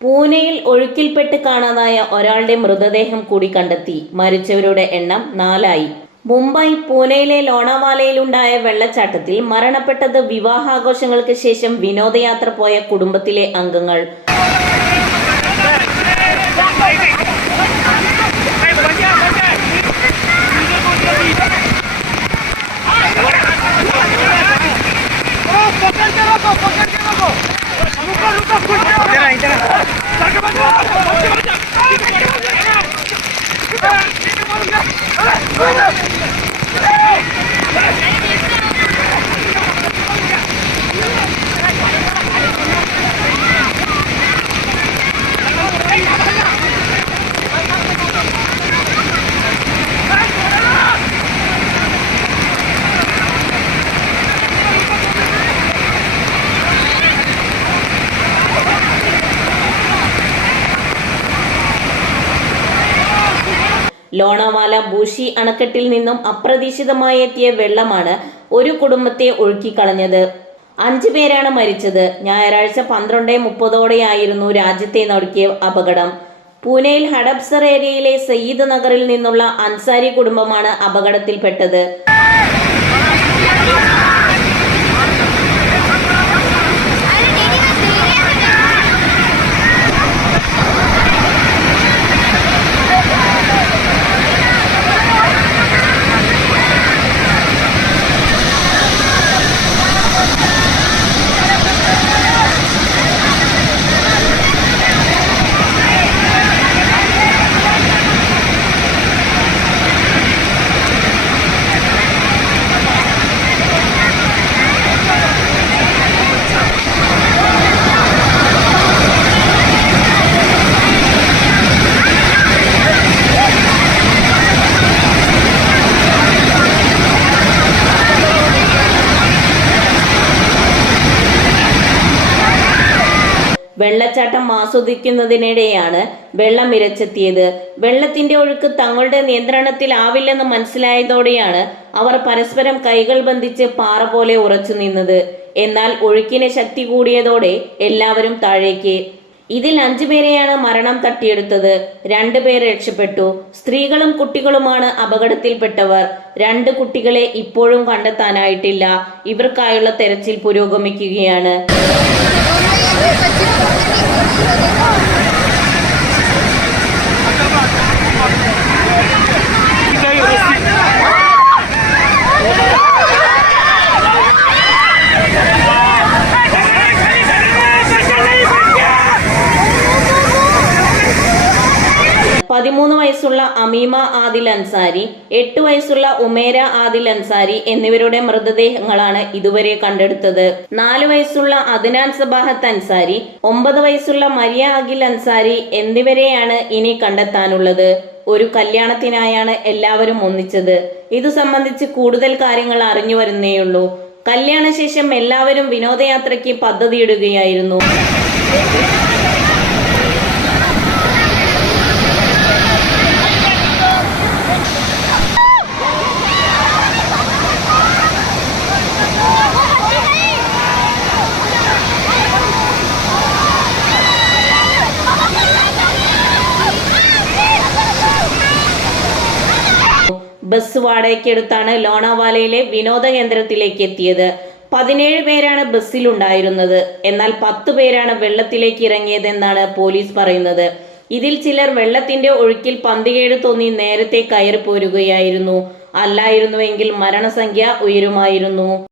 പൂനെയിൽ ഒഴുക്കിൽപ്പെട്ട് കാണാതായ ഒരാളുടെ മൃതദേഹം കൂടി കണ്ടെത്തി. മരിച്ചവരുടെ എണ്ണം 4 മുംബൈ പൂനെയിലെ ലോണാവാലയിലുണ്ടായ വെള്ളച്ചാട്ടത്തിൽ മരണപ്പെട്ടത് വിവാഹാഘോഷങ്ങൾക്ക് ശേഷം വിനോദയാത്ര പോയ കുടുംബത്തിലെ അംഗങ്ങൾ. ലോണാവാല ബൂഷി അണക്കെട്ടിൽ നിന്നും അപ്രതീക്ഷിതമായി എത്തിയ വെള്ളമാണ് ഒരു കുടുംബത്തെ ഒഴുക്കിക്കളഞ്ഞത്. 5 പേരാണ് മരിച്ചത്. ഞായറാഴ്ച 12:30 രാജ്യത്തെ നടുക്കിയ അപകടം. പൂനെയിൽ ഹഡപ്സർ ഏരിയയിലെ സയ്യിദ് നഗറിൽ നിന്നുള്ള അൻസാരി കുടുംബമാണ് അപകടത്തിൽപ്പെട്ടത്. വെള്ളച്ചാട്ടം ആസ്വദിക്കുന്നതിനിടെയാണ് വെള്ളം ഇരച്ചെത്തിയത്. വെള്ളത്തിന്റെ ഒഴുക്ക് തങ്ങളുടെ നിയന്ത്രണത്തിലാവില്ലെന്ന് മനസ്സിലായതോടെയാണ് അവർ പരസ്പരം കൈകൾ ബന്ധിച്ച് പാറ പോലെ ഉറച്ചു നിന്നത്. എന്നാൽ ഒഴുക്കിന് ശക്തി കൂടിയതോടെ എല്ലാവരും താഴേക്ക്. ഇതിൽ 5 പേരെയാണ് മരണം തട്ടിയെടുത്തത്. 2 പേർ രക്ഷപ്പെട്ടു. സ്ത്രീകളും കുട്ടികളുമാണ് അപകടത്തിൽപ്പെട്ടവർ. 2 കുട്ടികളെ ഇപ്പോഴും കണ്ടെത്താനായിട്ടില്ല. ഇവർക്കായുള്ള തെരച്ചിൽ പുരോഗമിക്കുകയാണ്. വയസ്സുള്ള അമീമ ആദിൽ അൻസാരി, 8 വയസ്സുള്ള ഉമേര ആദിൽ അൻസാരി എന്നിവരുടെ മൃതദേഹങ്ങളാണ് ഇതുവരെ കണ്ടെടുത്തത്. 4 വയസ്സുള്ള അദ്നാൻ സബാഹത്ത് അൻസാരി, 9 വയസ്സുള്ള മരിയ അഖിൽ അൻസാരി എന്നിവരെയാണ് ഇനി കണ്ടെത്താനുള്ളത്. ഒരു കല്യാണത്തിനായാണ് എല്ലാവരും ഒന്നിച്ചത്. ഇതു സംബന്ധിച്ച് കൂടുതൽ കാര്യങ്ങൾ അറിഞ്ഞു വരുന്നേയുള്ളൂ. കല്യാണശേഷം എല്ലാവരും വിനോദയാത്രയ്ക്ക് പദ്ധതിയിടുകയായിരുന്നു. ബസ് വാടകയ്ക്കെടുത്താണ് ലോണാവാലയിലെ വിനോദ കേന്ദ്രത്തിലേക്ക് എത്തിയത്. 17 പേരാണ് ബസ്സിലുണ്ടായിരുന്നത്. എന്നാൽ 10 പേരാണ് വെള്ളത്തിലേക്ക് ഇറങ്ങിയതെന്നാണ് പോലീസ് പറയുന്നത്. ഇതിൽ ചിലർ വെള്ളത്തിന്റെ ഒഴുക്കിൽ പന്തികേട് തോന്നി നേരത്തെ കയറി പോരുകയായിരുന്നു. അല്ലായിരുന്നുവെങ്കിൽ മരണസംഖ്യ ഉയരുമായിരുന്നു.